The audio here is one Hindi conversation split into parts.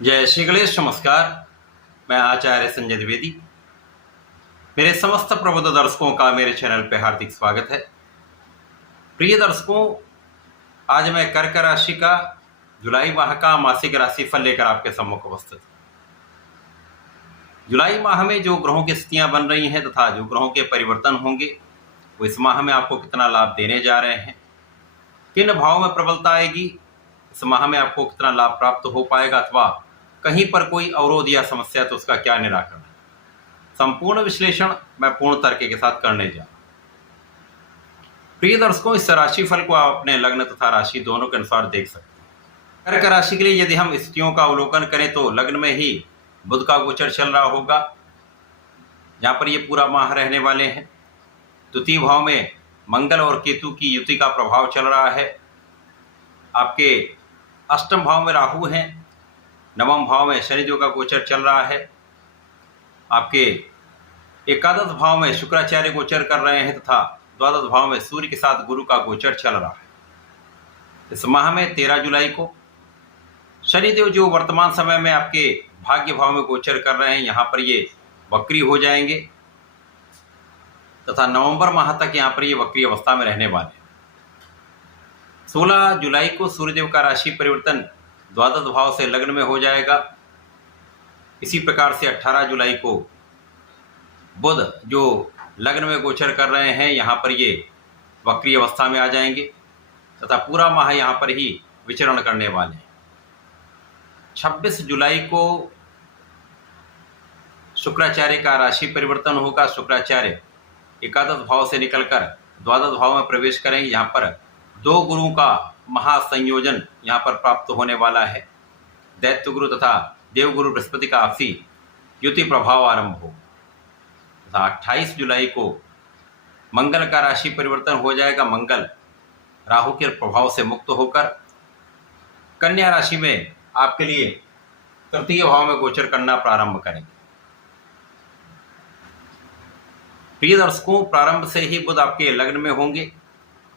जय श्री गणेश। नमस्कार। मैं आचार्य संजय द्विवेदी। मेरे समस्त प्रबुद्ध दर्शकों का मेरे चैनल पे हार्दिक स्वागत है। प्रिय दर्शकों, आज मैं कर्क राशि का जुलाई माह का मासिक राशिफल लेकर आपके सम्मुख उपस्थित हूं। जुलाई माह में जो ग्रहों की स्थितियां बन रही हैं तथा जो ग्रहों के परिवर्तन होंगे वो इस माह में आपको कितना लाभ देने जा रहे हैं, किन भावों में प्रबलता आएगी, इस माह में आपको कितना लाभ प्राप्त हो पाएगा अथवा कहीं पर कोई अवरोध या समस्या तो उसका क्या निराकरण है, संपूर्ण विश्लेषण मैं पूर्ण तर्क के साथ करने जा रहा हूं। प्रिय दर्शकों, इस राशिफल को आप अपने लग्न तथा राशि दोनों के अनुसार देख सकते हैं। कर्क राशि के लिए यदि हम स्थितियों का अवलोकन करें तो लग्न में ही बुध का गोचर चल रहा होगा, जहां पर ये पूरा माह रहने वाले हैं। द्वितीय भाव में मंगल और केतु की युति का प्रभाव चल रहा है। आपके अष्टम भाव में राहु हैं, नवम भाव में शनिदेव का गोचर चल रहा है। आपके एकादश भाव में शुक्राचार्य गोचर कर रहे हैं तथा द्वादश भाव में सूर्य के साथ गुरु का गोचर चल रहा है। इस माह में 13 जुलाई को शनिदेव जो वर्तमान समय में आपके भाग्य भाव में गोचर कर रहे हैं, यहाँ पर ये वक्री हो जाएंगे तथा नवंबर माह तक यहाँ पर ये वक्री अवस्था में रहने वाले हैं। 16 जुलाई को सूर्यदेव का राशि परिवर्तन द्वादश भाव से लग्न में हो जाएगा। इसी प्रकार से 18 जुलाई को बुध जो लग्न में गोचर कर रहे हैं, यहाँ पर ये वक्री अवस्था में आ जाएंगे तथा पूरा माह यहाँ पर ही विचरण करने वाले हैं। 26 जुलाई को शुक्राचार्य का राशि परिवर्तन होगा। शुक्राचार्य एकादश भाव से निकलकर द्वादश भाव में प्रवेश करेंगे। यहाँ पर दो गुरुओं का महासंयोजन यहाँ पर प्राप्त होने वाला है। दैत्य गुरु तथा देवगुरु बृहस्पति का आपसी युति प्रभाव आरंभ हो तथा 28 जुलाई को मंगल का राशि परिवर्तन हो जाएगा। मंगल राहु के प्रभाव से मुक्त होकर कन्या राशि में आपके लिए तृतीय भाव में गोचर करना प्रारंभ करेंगे। प्रिय दर्शकों, प्रारंभ से ही बुध आपके लग्न में होंगे।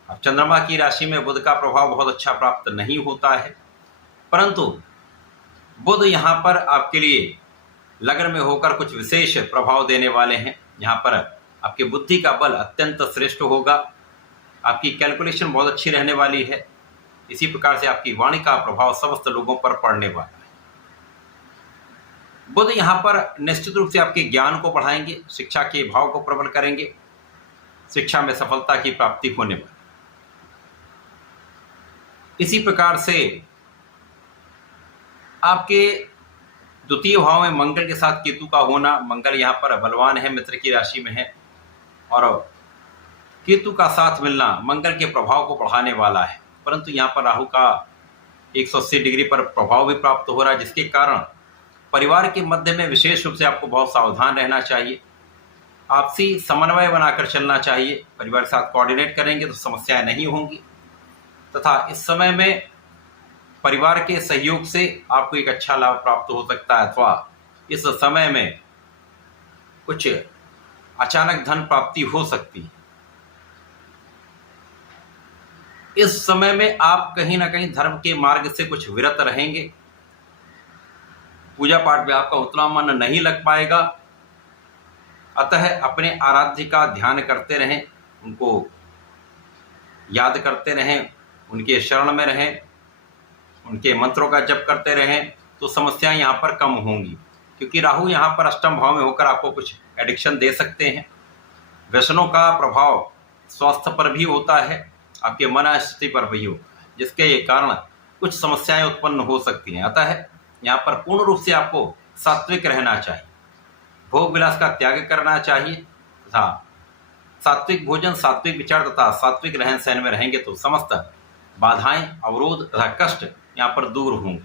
अब चंद्रमा की राशि में बुध का प्रभाव बहुत अच्छा प्राप्त नहीं होता है, परंतु बुध यहाँ पर आपके लिए लग्न में होकर कुछ विशेष प्रभाव देने वाले हैं। यहाँ पर आपकी बुद्धि का बल अत्यंत श्रेष्ठ होगा, आपकी कैलकुलेशन बहुत अच्छी रहने वाली है। इसी प्रकार से आपकी वाणी का प्रभाव समस्त लोगों पर पड़ने वाला है। बुध यहाँ पर निश्चित रूप से आपके ज्ञान को बढ़ाएंगे, शिक्षा के भाव को प्रबल करेंगे, शिक्षा में सफलता की प्राप्ति होने वाली। इसी प्रकार से आपके द्वितीय भाव में मंगल के साथ केतु का होना, मंगल यहाँ पर बलवान है, मित्र की राशि में है और केतु का साथ मिलना मंगल के प्रभाव को बढ़ाने वाला है। परंतु यहाँ पर राहु का 180 डिग्री पर प्रभाव भी प्राप्त हो रहा है, जिसके कारण परिवार के मध्य में विशेष रूप से आपको बहुत सावधान रहना चाहिए। आपसी समन्वय बनाकर चलना चाहिए। परिवार के साथ कोऑर्डिनेट करेंगे तो समस्याएं नहीं होंगी तथा इस समय में परिवार के सहयोग से आपको एक अच्छा लाभ प्राप्त हो सकता है अथवा इस समय में कुछ अचानक धन प्राप्ति हो सकती है। इस समय में आप कहीं ना कहीं धर्म के मार्ग से कुछ विरत रहेंगे। पूजा पाठ में आपका उतना मन नहीं लग पाएगा, अतः अपने आराध्य का ध्यान करते रहें, उनको याद करते रहें, उनके शरण में रहें, उनके मंत्रों का जप करते रहें तो समस्याएं यहाँ पर कम होंगी। क्योंकि राहु यहाँ पर अष्टम भाव में होकर आपको कुछ एडिक्शन दे सकते हैं। व्यसनों का प्रभाव स्वास्थ्य पर भी होता है, आपके मन स्थिति पर भी होता है, जिसके कारण कुछ समस्याएं उत्पन्न हो सकती हैं। अतः यहाँ पर पूर्ण रूप से आपको सात्विक रहना चाहिए, भोग विलास का त्याग करना चाहिए तथा सात्विक भोजन, सात्विक विचार तथा सात्विक रहन सहन में रहेंगे तो समस्त बाधाएं, अवरोध तथा कष्ट यहाँ पर दूर होंगे।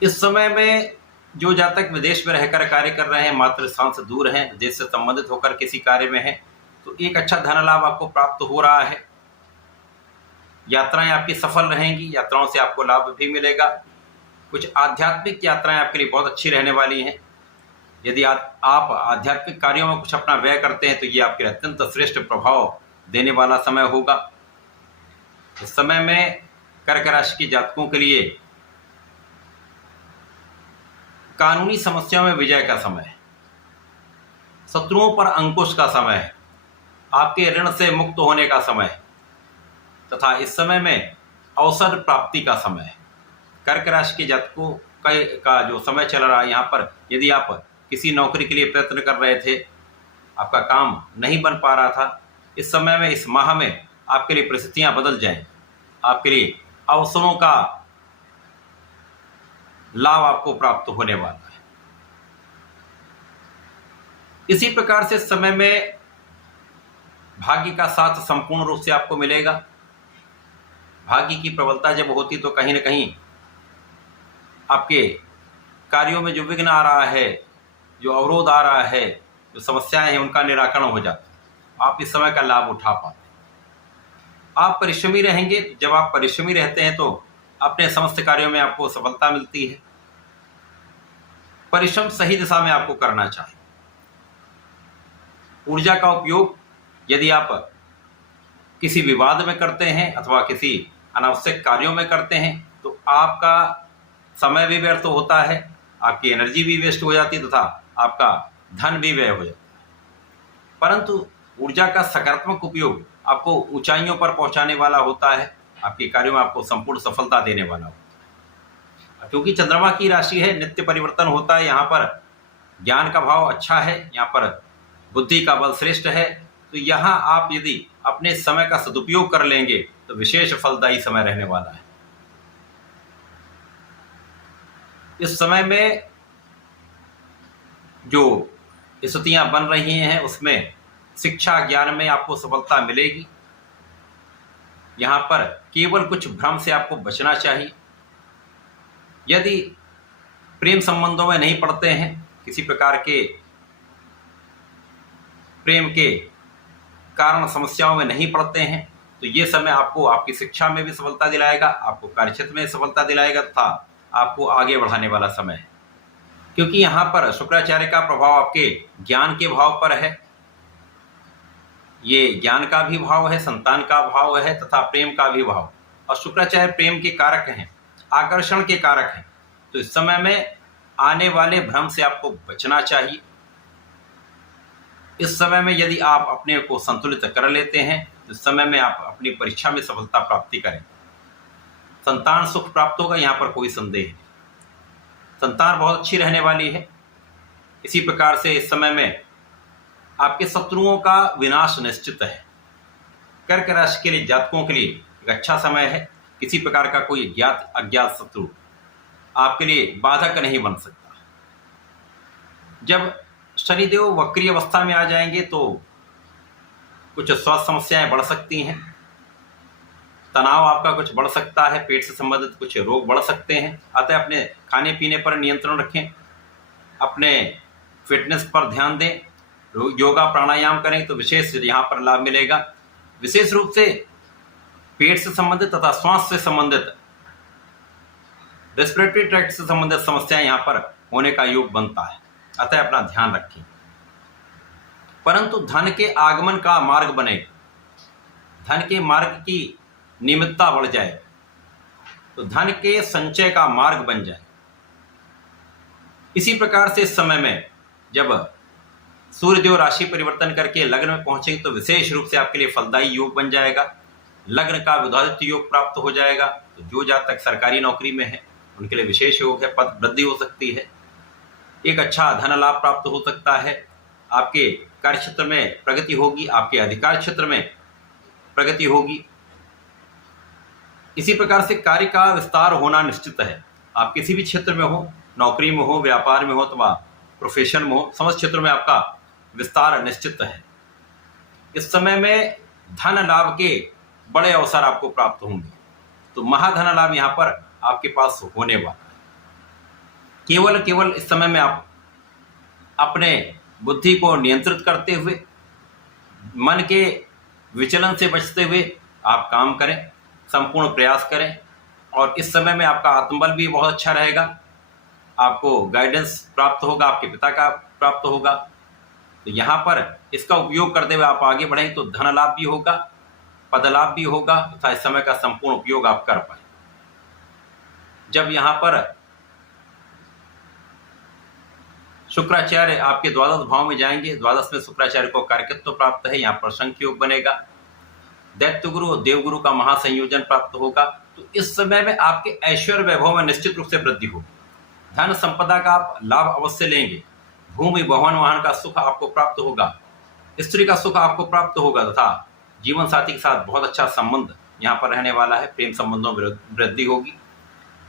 इस समय में जो जातक विदेश में रहकर कार्य कर रहे हैं, मातृ स्थान से दूर हैं, विदेश से संबंधित होकर किसी कार्य में हैं, तो एक अच्छा धन लाभ आपको प्राप्त हो रहा है। यात्राएं आपकी सफल रहेंगी, यात्राओं से आपको लाभ भी मिलेगा। कुछ आध्यात्मिक यात्राएं आपके लिए बहुत अच्छी रहने वाली हैं। यदि आप आध्यात्मिक कार्यों में कुछ अपना व्यय करते हैं तो ये आपके अत्यंत श्रेष्ठ प्रभाव देने वाला समय होगा। इस समय में कर्क राशि के जातकों के लिए कानूनी समस्याओं में विजय का समय है, शत्रुओं पर अंकुश का समय है, आपके ऋण से मुक्त होने का समय है तथा इस समय में अवसर प्राप्ति का समय है। कर्क राशि के जातकों का जो समय चल रहा है यहाँ पर, यदि आप किसी नौकरी के लिए प्रयत्न कर रहे थे, आपका काम नहीं बन पा रहा था, इस समय में, इस माह में आपके लिए परिस्थितियां बदल जाएं, आपके लिए अवसरों का लाभ आपको प्राप्त होने वाला है। इसी प्रकार से समय में भाग्य का साथ संपूर्ण रूप से आपको मिलेगा। भाग्य की प्रबलता जब होती तो कहीं ना कहीं आपके कार्यों में जो विघ्न आ रहा है, जो अवरोध आ रहा है, जो समस्याएं हैं, उनका निराकरण हो जाता है। आप इस समय का लाभ उठा पाते हैं। आप परिश्रमी रहेंगे। जब आप परिश्रमी रहते हैं तो अपने समस्त कार्यों में आपको सफलता मिलती है। परिश्रम सही दिशा में आपको करना चाहिए। ऊर्जा का उपयोग यदि आप किसी विवाद में करते हैं अथवा किसी अनावश्यक कार्यों में करते हैं तो आपका समय भी व्यर्थ होता है, आपकी एनर्जी भी वेस्ट हो जाती है तथा आपका धन भी व्यय हो जाता है। परंतु ऊर्जा का सकारात्मक उपयोग आपको ऊंचाइयों पर पहुंचाने वाला होता है, आपके कार्यों में आपको संपूर्ण सफलता देने वाला होता है। क्योंकि चंद्रमा की राशि है, नित्य परिवर्तन होता है। यहाँ पर ज्ञान का भाव अच्छा है, यहाँ पर बुद्धि का बल श्रेष्ठ है। तो यहाँ आप यदि अपने समय का सदुपयोग कर लेंगे तो विशेष फलदायी समय रहने वाला है। इस समय में जो स्थितियां बन रही हैं उसमें शिक्षा ज्ञान में आपको सफलता मिलेगी। यहाँ पर केवल कुछ भ्रम से आपको बचना चाहिए। यदि प्रेम संबंधों में नहीं पड़ते हैं, किसी प्रकार के प्रेम के कारण समस्याओं में नहीं पड़ते हैं, तो ये समय आपको आपकी शिक्षा में भी सफलता दिलाएगा, आपको कार्यक्षेत्र में सफलता दिलाएगा तथा आपको आगे बढ़ाने वाला समय है। क्योंकि यहाँ पर शुक्राचार्य का प्रभाव आपके ज्ञान के भाव पर है। ये ज्ञान का भी भाव है, संतान का भाव है तथा प्रेम का भी भाव। और शुक्राचार्य प्रेम के कारक हैं, आकर्षण के कारक हैं। तो इस समय में आने वाले भ्रम से आपको बचना चाहिए। इस समय में यदि आप अपने को संतुलित कर लेते हैं तो इस समय में आप अपनी परीक्षा में सफलता प्राप्ति करें। संतान सुख प्राप्त होगा, यहाँ पर कोई संदेह नहीं। संतान बहुत अच्छी रहने वाली है। इसी प्रकार से इस समय में आपके शत्रुओं का विनाश निश्चित है। कर्क राशि के लिए जातकों के लिए एक अच्छा समय है। किसी प्रकार का कोई ज्ञात अज्ञात शत्रु आपके लिए बाधक नहीं बन सकता। जब शनिदेव वक्री अवस्था में आ जाएंगे तो कुछ स्वास्थ्य समस्याएं बढ़ सकती हैं, तनाव आपका कुछ बढ़ सकता है, पेट से संबंधित कुछ रोग बढ़ सकते हैं। अतः अपने खाने पीने पर नियंत्रण रखें, अपने फिटनेस पर ध्यान दें, योगा प्राणायाम करें तो विशेष यहाँ पर लाभ मिलेगा। विशेष रूप से पेट से संबंधित तथा श्वास से संबंधित, रेस्पिरेटरी ट्रैक्ट से संबंधित समस्याएं यहाँ पर होने का योग बनता है। अतः अपना ध्यान रखें। परंतु धन के आगमन का मार्ग बने, धन के मार्ग की नियमितता बढ़ जाए, तो धन के संचय का मार्ग बन जाए। इसी प्रकार से इस समय में जब सूर्यदेव राशि परिवर्तन करके लग्न में पहुंचेंगे तो विशेष रूप से आपके लिए फलदायी योग बन जाएगा। लग्न का विद्यादित्य योग प्राप्त हो जाएगा। तो जो जातक सरकारी नौकरी में है उनके लिए विशेष योग है, पद वृद्धि हो सकती है, एक अच्छा धन लाभ प्राप्त हो सकता है, आपके कार्य क्षेत्र में प्रगति होगी, आपके अधिकार क्षेत्र में प्रगति होगी। इसी प्रकार से कार्य का विस्तार होना निश्चित है। आप किसी भी क्षेत्र में हो, नौकरी में हो, व्यापार में हो अथवा प्रोफेशन में हो, समस्त क्षेत्रों में आपका विस्तार निश्चित है। इस समय में धन लाभ के बड़े अवसर आपको प्राप्त होंगे। तो महाधन लाभ यहाँ पर आपके पास होने वाला है। केवल इस समय में आप अपने बुद्धि को नियंत्रित करते हुए, मन के विचलन से बचते हुए आप काम करें, संपूर्ण प्रयास करें। और इस समय में आपका आत्मबल भी बहुत अच्छा रहेगा, आपको गाइडेंस प्राप्त होगा, आपके पिता का प्राप्त होगा। तो यहाँ पर इसका उपयोग करते हुए आप आगे बढ़ें तो धन लाभ भी होगा, पद लाभ भी होगा तथा इस समय का संपूर्ण उपयोग आप कर पाए। जब यहाँ पर शुक्राचार्य आपके द्वादश भाव में जाएंगे। द्वादश में शुक्राचार्य को कार्यकत्व प्राप्त है, यहाँ पर शंख योग बनेगा। दैत्य गुरु और देवगुरु का महासंयोजन प्राप्त होगा। तो इस समय में आपके ऐश्वर्य वैभव में निश्चित रूप से वृद्धि होगी। धन संपदा का आप लाभ अवश्य लेंगे। भूमि भवन वाहन का सुख आपको प्राप्त होगा। स्त्री का सुख आपको प्राप्त होगा तथा जीवन साथी के साथ बहुत अच्छा संबंध यहाँ पर रहने वाला है। प्रेम संबंधों में वृद्धि होगी।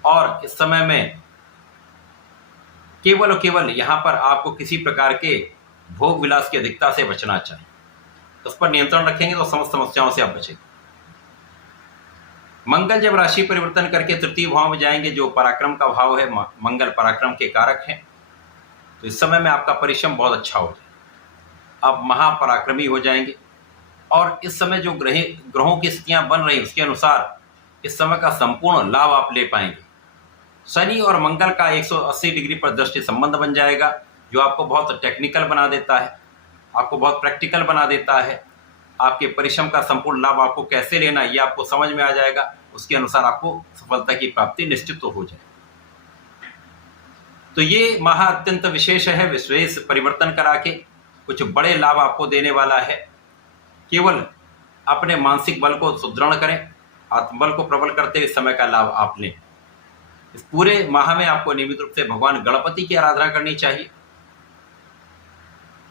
और इस समय में केवल और केवल यहाँ पर आपको किसी प्रकार के भोग विलास की अधिकता से बचना चाहिए। उस पर नियंत्रण रखेंगे तो समस्त समस्याओं से आप बचेंगे। मंगल जब राशि परिवर्तन करके तृतीय भाव में जाएंगे, जो पराक्रम का भाव है, मंगल पराक्रम के कारक हैं, तो इस समय में आपका परिश्रम बहुत अच्छा हो जाएगा। आप महापराक्रमी हो जाएंगे। और इस समय जो ग्रहों की स्थितियां बन रही उसके अनुसार इस समय का संपूर्ण लाभ आप ले पाएंगे। शनि और मंगल का 180 डिग्री पर दृष्टि संबंध बन जाएगा, जो आपको बहुत टेक्निकल बना देता है, आपको बहुत प्रैक्टिकल बना देता है। आपके परिश्रम का संपूर्ण लाभ आपको कैसे लेना ये आपको समझ में आ जाएगा। उसके अनुसार आपको सफलता की प्राप्ति निश्चित तो हो जाए। तो ये माह अत्यंत विशेष है। विशेष परिवर्तन करा के कुछ बड़े लाभ आपको देने वाला है। केवल अपने मानसिक बल को सुदृढ़ करें, आत्मबल को प्रबल करते हुए समय का लाभ आप लें। इस पूरे माह में आपको नियमित रूप से भगवान गणपति की आराधना करनी चाहिए।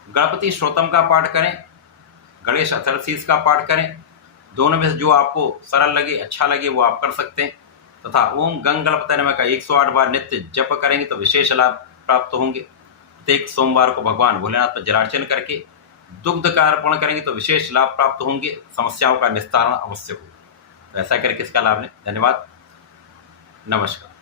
गणपति श्रोतम का पाठ करें, गणेश अथर्वशीष का पाठ करें। दोनों में से जो आपको सरल लगे, अच्छा लगे, वो आप कर सकते हैं। तथा ओम गंग गणपतये नमः का 108 बार नित्य जप करेंगे तो विशेष लाभ प्राप्त होंगे। प्रत्येक सोमवार को भगवान भोलेनाथ पर जलार्चन करके दुग्ध का अर्पण करेंगे तो विशेष लाभ प्राप्त होंगे। समस्याओं का निस्तारण अवश्य होगा। तो ऐसा करके इसका लाभ लें। धन्यवाद। नमस्कार।